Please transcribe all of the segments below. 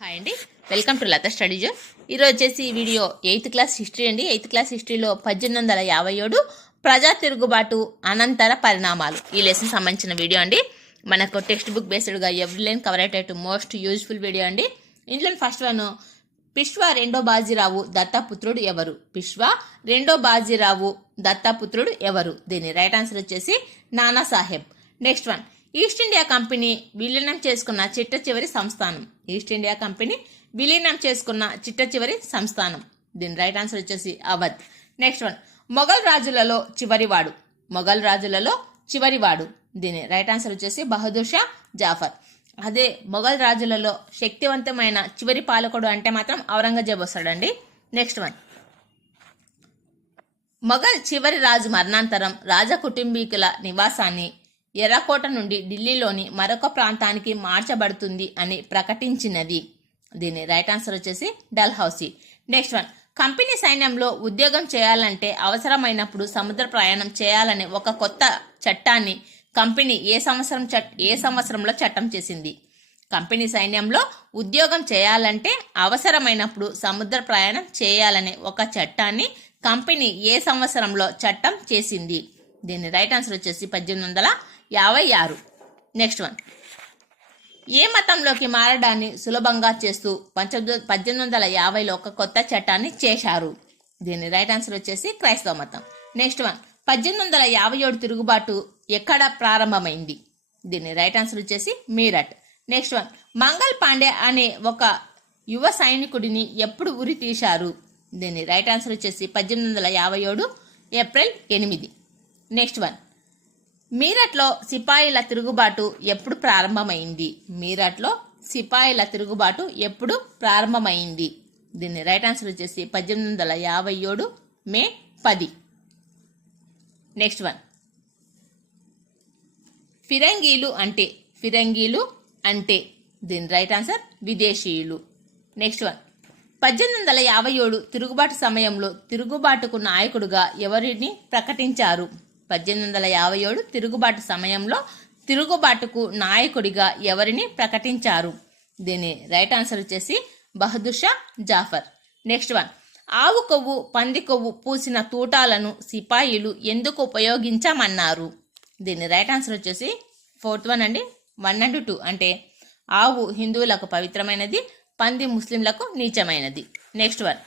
Hi అండి, welcome to Lata study zone. ఈరోజు వచ్చేసి ఈ వీడియో 8th క్లాస్ హిస్టరీ అండి. 8th క్లాస్ హిస్టరీలో 1857 ప్రజా తిరుగుబాటు అనంతర పరిణామాలు ఈ లెసన్ సంబంధించిన వీడియో అండి. మనకు టెక్స్ట్ బుక్ బేస్డ్గా ఎవ్రీ లైన్ కవర్ అయ్యేటట్టు మోస్ట్ యూజ్ఫుల్ వీడియో అండి. ఇందులో ఫస్ట్ వన్, పిష్వా రెండో బాజీరావు దత్తపుత్రుడు ఎవరు? పిష్వా రెండో బాజీరావు దత్తపుత్రుడు ఎవరు? దీని రైట్ ఆన్సర్ వచ్చేసి Nana Saheb. Next one, east India company విలీనం చేసుకున్న చిట్ట చివరి సంస్థానం. ఈస్ట్ ఇండియా కంపెనీ విలీనం చేసుకున్న చిట్ట చివరి సంస్థానం. దీని రైట్ ఆన్సర్ వచ్చేసి అవధ్. నెక్స్ట్ వన్, మొఘల్ రాజులలో చివరివాడు. మొఘల్ రాజులలో చివరివాడు. దీని రైట్ ఆన్సర్ వచ్చేసి బహదూర్ షా జాఫర్. అదే మొఘల్ రాజులలో శక్తివంతమైన చివరి పాలకుడు అంటే మాత్రం ఔరంగజేబ్ వస్తాడండి. నెక్స్ట్ వన్, మొఘల్ చివరి రాజు మరణాంతరం రాజ కుటుంబీకుల నివాసాన్ని ఎర్రకోట నుండి ఢిల్లీలోని మరొక ప్రాంతానికి మార్చబడుతుంది అని ప్రకటించినది. దీని రైట్ ఆన్సర్ వచ్చేసి డల్హౌసీ. నెక్స్ట్ వన్, కంపెనీ సైన్యంలో ఉద్యోగం చేయాలంటే అవసరమైనప్పుడు సముద్ర ప్రయాణం చేయాలనే ఒక కొత్త చట్టాన్ని కంపెనీ ఏ సంవత్సరంలో చట్టం చేసింది? కంపెనీ సైన్యంలో ఉద్యోగం చేయాలంటే అవసరమైనప్పుడు సముద్ర ప్రయాణం చేయాలనే ఒక చట్టాన్ని కంపెనీ ఏ సంవత్సరంలో చట్టం చేసింది? దీని రైట్ ఆన్సర్ వచ్చేసి 1856. నెక్స్ట్ వన్, ఏ మతంలోకి మారడాన్ని సులభంగా చేస్తూ 1850లో ఒక కొత్త చట్టాన్ని చేశారు? దీని రైట్ ఆన్సర్ వచ్చేసి క్రైస్తవ మతం. నెక్స్ట్ వన్, 1857 తిరుగుబాటు ఎక్కడ ప్రారంభమైంది? దీని రైట్ ఆన్సర్ వచ్చేసి మీరట్. నెక్స్ట్ వన్, మంగల్ పాండే అనే ఒక యువ సైనికుడిని ఎప్పుడు ఉరి తీశారు? దీని రైట్ ఆన్సర్ వచ్చేసి 1857 ఏప్రిల్ 8. నెక్స్ట్ వన్, మీరట్లో సిపాయిల తిరుగుబాటు ఎప్పుడు ప్రారంభమైంది? మీరట్లో సిపాయిల తిరుగుబాటు ఎప్పుడు ప్రారంభమైంది? దీని రైట్ ఆన్సర్ వచ్చేసి 1857 మే 10. నెక్స్ట్ వన్, ఫిరంగీలు అంటే దీని రైట్ ఆన్సర్ విదేశీయులు. నెక్స్ట్ వన్, 1857 తిరుగుబాటు సమయంలో తిరుగుబాటుకు నాయకుడుగా ఎవరిని ప్రకటించారు? 1857 తిరుగుబాటు సమయంలో తిరుగుబాటుకు నాయకుడిగా ఎవరిని ప్రకటించారు? దీని రైట్ ఆన్సర్ వచ్చేసి బహదూర్ షా జాఫర్. నెక్స్ట్ వన్, ఆవు కొవ్వు పంది కొవ్వు పూసిన తూటాలను సిపాయిలు ఎందుకు ఉపయోగించమన్నారు? దీని రైట్ ఆన్సర్ వచ్చేసి 4th వన్ అండి, 1 and 2. అంటే ఆవు హిందువులకు పవిత్రమైనది, పంది ముస్లింలకు నీచమైనది. నెక్స్ట్ వన్,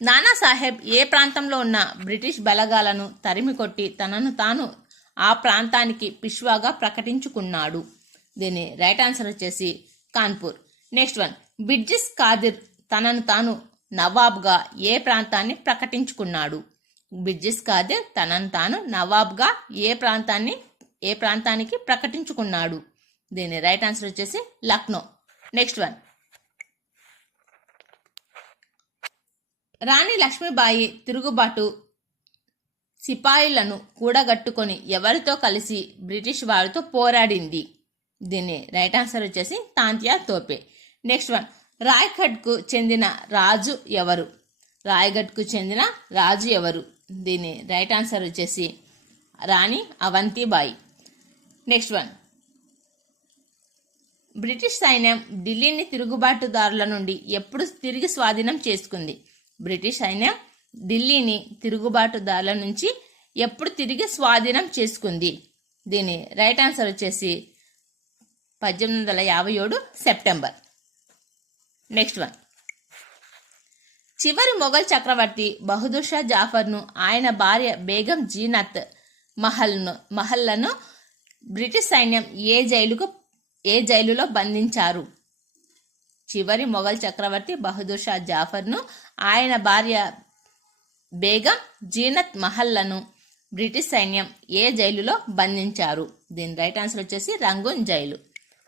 నానా సాహెబ్ ఏ ప్రాంతంలో ఉన్న బ్రిటిష్ బలగాలను తరిమికొట్టి తనను తాను ఆ ప్రాంతానికి పిష్వాగా ప్రకటించుకున్నాడు? దీని రైట్ ఆన్సర్ వచ్చేసి కాన్పూర్. నెక్స్ట్ వన్, బిర్జిస్ కాదిర్ తనను తాను నవాబ్గా ఏ ప్రాంతాన్ని ప్రకటించుకున్నాడు? బిర్జిస్ కాదిర్ తనను తాను నవాబ్గా ఏ ప్రాంతానికి ప్రకటించుకున్నాడు? దీని రైట్ ఆన్సర్ వచ్చేసి లక్నో. నెక్స్ట్ వన్, రాణి లక్ష్మీబాయి తిరుగుబాటు సిపాయిలను కూడగట్టుకొని ఎవరితో కలిసి బ్రిటిష్ వారితో పోరాడింది? దీని రైట్ ఆన్సర్ వచ్చేసి తాంతియా తోపే. నెక్స్ట్ వన్, రాయ్గఢ్కు చెందిన రాజు ఎవరు? రాయ్గఢ్కు చెందిన రాజు ఎవరు? దీని రైట్ ఆన్సర్ వచ్చేసి రాణి అవంతిబాయి. నెక్స్ట్ వన్, బ్రిటిష్ సైన్యం ఢిల్లీని తిరుగుబాటుదారుల నుండి ఎప్పుడు తిరిగి స్వాధీనం చేసుకుంది? బ్రిటిష్ సైన్యం ఢిల్లీని తిరుగుబాటుదారుల నుంచి ఎప్పుడు తిరిగి స్వాధీనం చేసుకుంది? దీని రైట్ ఆన్సర్ వచ్చేసి 1857 సెప్టెంబర్. నెక్స్ట్ వన్, చివరి మొఘల్ చక్రవర్తి బహదూర్ షా జాఫర్ను ఆయన భార్య బేగం జీనత్ మహల్లను బ్రిటిష్ సైన్యం ఏ జైలులో బంధించారు? చివరి మొఘల్ చక్రవర్తి బహదూర్ షా జాఫర్ను ఆయన భార్య బేగం జీనత్ మహల్లను బ్రిటిష్ సైన్యం ఏ జైలులో బంధించారు? దీని రైట్ ఆన్సర్ వచ్చేసి రంగూన్ జైలు.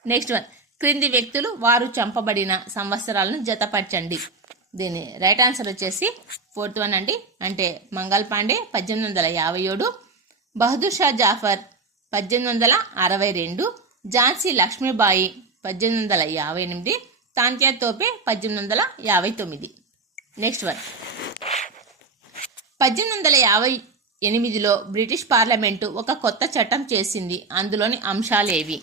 నెక్స్ట్ వన్, క్రింది వ్యక్తులు వారు చంపబడిన సంవత్సరాలను జతపరచండి. దీని రైట్ ఆన్సర్ వచ్చేసి 4th వన్ అండి, అంటే మంగల్ పాండే 1857, బహదూర్ షా జాఫర్ 1862, ఝాన్సీ లక్ష్మీబాయి 1858, తాంతియా తోపే 1859. నెక్స్ట్ వన్, 1858లో బ్రిటిష్ పార్లమెంటు ఒక కొత్త చట్టం చేసింది. అందులోని అంశాలేవి?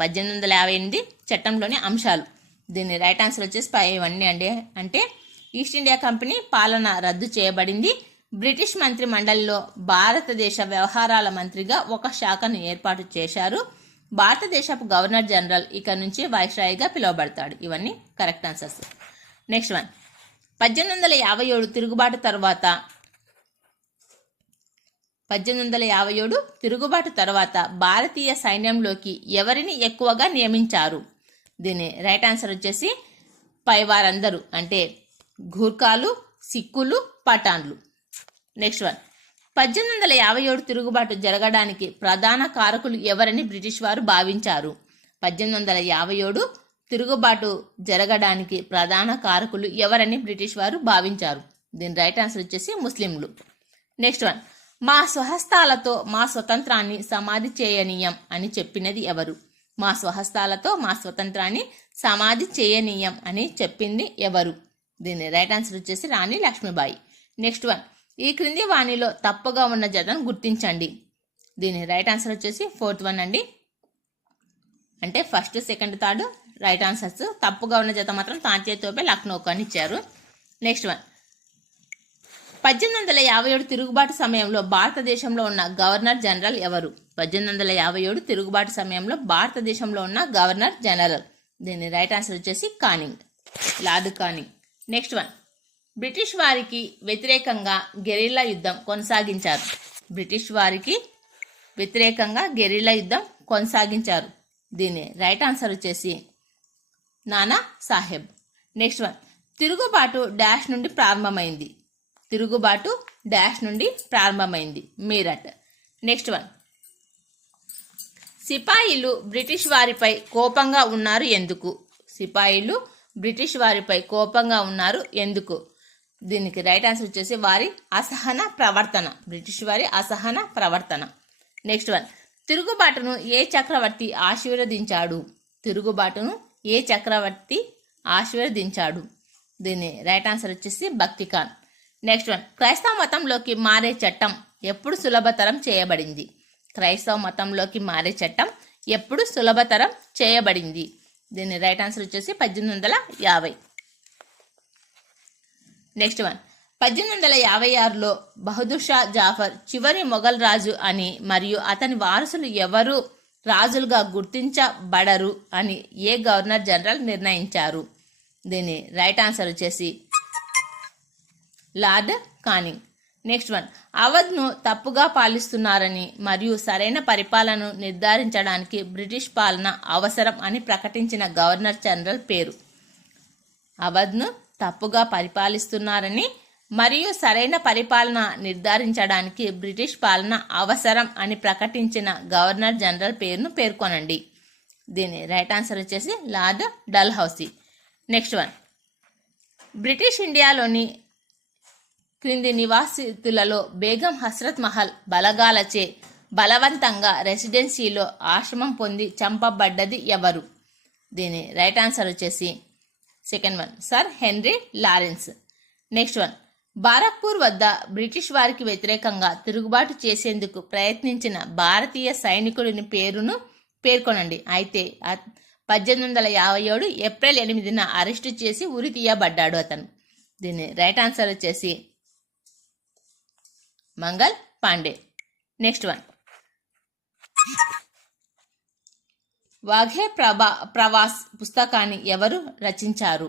1858 చట్టంలోని అంశాలు: దీని రైట్ ఆన్సర్ వచ్చేసి ఇవన్నీ అండి. అంటే ఈస్ట్ ఇండియా కంపెనీ పాలన రద్దు చేయబడింది. బ్రిటిష్ మంత్రి మండలిలో భారతదేశ వ్యవహారాల మంత్రిగా ఒక శాఖను ఏర్పాటు చేశారు. భారతదేశపు గవర్నర్ జనరల్ ఇక నుంచి వైస్రాయిగా పిలువబడతాడు. ఇవన్నీ కరెక్ట్ ఆన్సర్స్. నెక్స్ట్ వన్, 1857 తిరుగుబాటు తర్వాత భారతీయ సైన్యంలోకి ఎవరిని ఎక్కువగా నియమించారు? దీని రైట్ ఆన్సర్ వచ్చేసి పై వారందరూ, అంటే గూర్ఖాలు, సిక్కులు, పఠాన్లు. నెక్స్ట్ వన్, 1857 తిరుగుబాటు జరగడానికి ప్రధాన కారకులు ఎవరని బ్రిటిష్ వారు భావించారు? 1857 తిరుగుబాటు జరగడానికి ప్రధాన కారకులు ఎవరని బ్రిటిష్ వారు భావించారు? దీని రైట్ ఆన్సర్ వచ్చేసి ముస్లింలు. నెక్స్ట్ వన్, మా స్వహస్తాలతో మా స్వతంత్రాన్ని సమాధి చేయనీయం అని చెప్పినది ఎవరు? మా స్వహస్తాలతో మా స్వతంత్రాన్ని సమాధి చేయనీయం అని చెప్పింది ఎవరు? దీని రైట్ ఆన్సర్ వచ్చేసి రాణి లక్ష్మీబాయి. నెక్స్ట్ వన్, ఈ క్రింది వాణిలో తప్పుగా ఉన్న జతను గుర్తించండి. దీని రైట్ ఆన్సర్ వచ్చేసి 4th వన్ అండి. అంటే first, second, third right answers. తప్పుగా ఉన్న జత మాత్రం తాంతియా తోపే లక్నోకు అని ఇచ్చారు. నెక్స్ట్ వన్, 1857 తిరుగుబాటు సమయంలో భారతదేశంలో ఉన్న గవర్నర్ జనరల్ ఎవరు? 1857 తిరుగుబాటు సమయంలో భారతదేశంలో ఉన్న గవర్నర్ జనరల్. దీని రైట్ ఆన్సర్ వచ్చేసి Canning, lord Canning. Next one, British వారికి వ్యతిరేకంగా గెరిల్లా యుద్ధం కొనసాగించారు. బ్రిటిష్ వారికి వ్యతిరేకంగా గెరిల్లా యుద్ధం కొనసాగించారు. దీని రైట్ ఆన్సర్ వచ్చేసి నానా సాహెబ్. నెక్స్ట్ వన్, తిరుగుబాటు డాష్ నుండి ప్రారంభమైంది. తిరుగుబాటు డాష్ నుండి ప్రారంభమైంది. మీరట్. నెక్స్ట్ వన్, సిపాయిలు బ్రిటిష్ వారిపై కోపంగా ఉన్నారు ఎందుకు? సిపాయిలు బ్రిటిష్ వారిపై కోపంగా ఉన్నారు ఎందుకు? దీనికి రైట్ ఆన్సర్ వచ్చేసి వారి అసహన ప్రవర్తన. బ్రిటిష్ వారి అసహన ప్రవర్తన. నెక్స్ట్ వన్, తిరుగుబాటును ఏ చక్రవర్తి ఆశీర్వదించాడు? తిరుగుబాటును ఏ చక్రవర్తి ఆశీర్వదించాడు? దీని రైట్ ఆన్సర్ వచ్చేసి భక్తి ఖాన్. నెక్స్ట్ వన్, క్రైస్తవ మతంలోకి మారే చట్టం ఎప్పుడు సులభతరం చేయబడింది? క్రైస్తవ మతంలోకి మారే చట్టం ఎప్పుడు సులభతరం చేయబడింది? దీని రైట్ ఆన్సర్ వచ్చేసి 1850. నెక్స్ట్ వన్, 1856లో బహదూర్ షా జాఫర్ చివరి మొఘల్ రాజు అని మరియు అతని వారసులు ఎవరు రాజులుగా గుర్తించబడరు అని ఏ గవర్నర్ జనరల్ నిర్ణయించారు? దీని రైట్ ఆన్సర్ వచ్చేసి లార్డ్ కానింగ్. నెక్స్ట్ వన్, అవధ్ను తప్పుగా పాలిస్తున్నారని మరియు సరైన పరిపాలనను నిర్ధారించడానికి బ్రిటిష్ పాలన అవసరం అని ప్రకటించిన గవర్నర్ జనరల్ పేరు? అవధ్ను తప్పుగా పరిపాలిస్తున్నారని మరియు సరైన పరిపాలన నిర్ధారించడానికి బ్రిటిష్ పాలన అవసరం అని ప్రకటించిన గవర్నర్ జనరల్ పేరును పేర్కొనండి. దీని రైట్ ఆన్సర్ వచ్చేసి lord Dalhousie. Next one, British ఇండియాలోని క్రింది నివాసితులలో బేగం హస్రత్ మహల్ బలగాలచే బలవంతంగా రెసిడెన్సీలో ఆశ్రమం పొంది చంపబడ్డది ఎవరు? దీని రైట్ ఆన్సర్ వచ్చేసి second one, sir henry Lawrence. Next one, Barrackpore వద్ద బ్రిటిష్ వారికి వ్యతిరేకంగా తిరుగుబాటు చేసేందుకు ప్రయత్నించిన భారతీయ సైనికుడిని పేరును పేర్కొనండి. అయితే 1857 ఏప్రిల్ 8న అరెస్టు చేసి ఉరి తీయబడ్డాడు అతను. దీని రైట్ ఆన్సర్ వచ్చేసి మంగల్ పాండే. నెక్స్ట్ వన్, వాఘే ప్రవాస్ పుస్తకాన్ని ఎవరు రచించారు?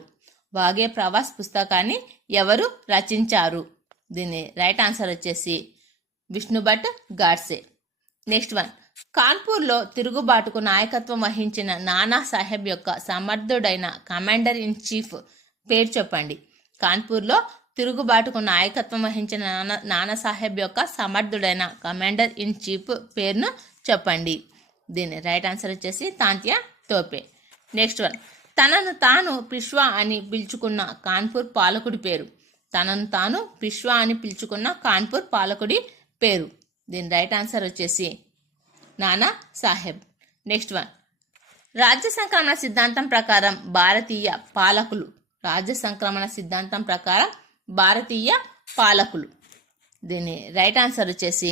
వాఘే ప్రవాస్ పుస్తకాన్ని ఎవరు రచించారు? దీని రైట్ ఆన్సర్ వచ్చేసి విష్ణుభట్ గాడ్సే. నెక్స్ట్ వన్, కాన్పూర్లో తిరుగుబాటుకు నాయకత్వం వహించిన నానా సాహెబ్ యొక్క సమర్థుడైన కమాండర్ ఇన్ చీఫ్ పేరు చెప్పండి. కాన్పూర్లో తిరుగుబాటుకు నాయకత్వం వహించిన నానాసాహెబ్ యొక్క సమర్థుడైన కమాండర్ ఇన్ చీఫ్ పేరును చెప్పండి. దీని రైట్ ఆన్సర్ వచ్చేసి తాంతియా తోపే. నెక్స్ట్ వన్, తనను తాను పిష్వా అని పిలుచుకున్న కాన్పూర్ పాలకుడి పేరు? తనను తాను పిష్వా అని పిలుచుకున్న కాన్పూర్ పాలకుడి పేరు? దీని రైట్ ఆన్సర్ వచ్చేసి నానా సాహెబ్. నెక్స్ట్ వన్, రాజ్య సంక్రమణ సిద్ధాంతం ప్రకారం భారతీయ పాలకులు? రాజ్య సంక్రమణ సిద్ధాంతం ప్రకారం భారతీయ పాలకులు. దీని రైట్ ఆన్సర్ వచ్చేసి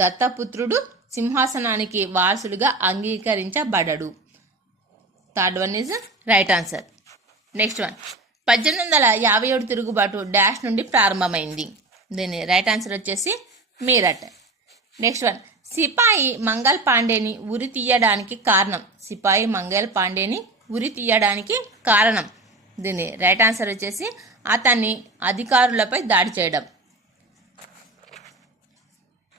దత్తపుత్రుడు సింహాసనానికి వారసుడిగా అంగీకరించబడడు. Third one is right answer. Next one 1857 తిరుగుబాటు డాష్ నుండి ప్రారంభమైంది. దీని రైట్ ఆన్సర్ వచ్చేసి మీరట్. నెక్స్ట్ వన్ సిపాయి మంగల్ పాండేని ఉరి తీయడానికి కారణం. సిపాయి మంగల్ పాండేని ఉరి తీయడానికి కారణం. దీని రైట్ ఆన్సర్ వచ్చేసి అతన్ని అధికారులపై దాడి చేయడం.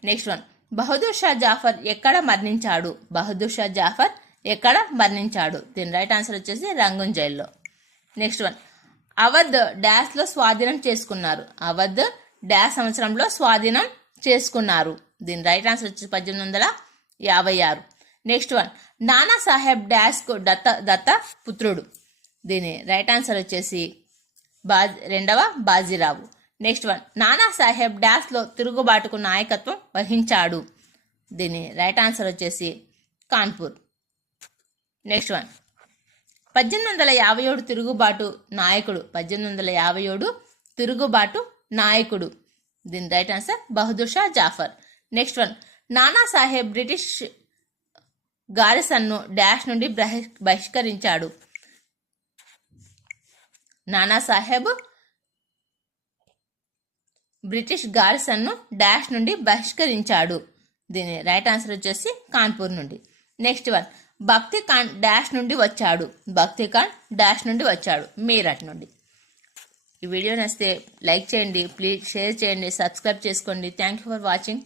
నెక్స్ట్ వన్ బహదూర్ షా జాఫర్ ఎక్కడ మరణించాడు. బహదూర్ షా జాఫర్ ఎక్కడ మరణించాడు. దీని రైట్ ఆన్సర్ వచ్చేసి రంగూన్ జైల్లో. నెక్స్ట్ వన్ అవధ్ డాష్లో స్వాధీనం చేసుకున్నారు. అవధ్ డాష్ సంవత్సరంలో స్వాధీనం చేసుకున్నారు. దీని రైట్ ఆన్సర్ వచ్చేసి 1856. నెక్స్ట్ వన్ నానా సాహెబ్ డాష్కు దత్త పుత్రుడు. దీని రైట్ ఆన్సర్ వచ్చేసి రెండవ బాజీరావు. నెక్స్ట్ వన్ నానా సాహెబ్ డాష్లో తిరుగుబాటుకు నాయకత్వం వహించాడు. దీని రైట్ ఆన్సర్ వచ్చేసి కాన్పూర్. నెక్స్ట్ వన్ 1857 తిరుగుబాటు నాయకుడు. 1857 తిరుగుబాటు నాయకుడు. దీని right answer Bahadur Shah Zafar. Next one Nana Saheb British గారిసన్ను dash నుండి బహిష్కరించాడు. నానా సాహెబ్ బ్రిటిష్ గారిసన్ను డాష్ నుండి బహిష్కరించాడు. దీని రైట్ ఆన్సర్ వచ్చేసి కాన్పూర్ నుండి. నెక్స్ట్ వన్ భక్తి ఖాన్ డాష్ నుండి వచ్చాడు. భక్తి ఖాన్ డాష్ నుండి వచ్చాడు. మీరట్ నుండి. ఈ వీడియో నచ్చితే లైక్ చేయండి, ప్లీజ్ షేర్ చేయండి, సబ్స్క్రైబ్ చేసుకోండి. Thank you for watching.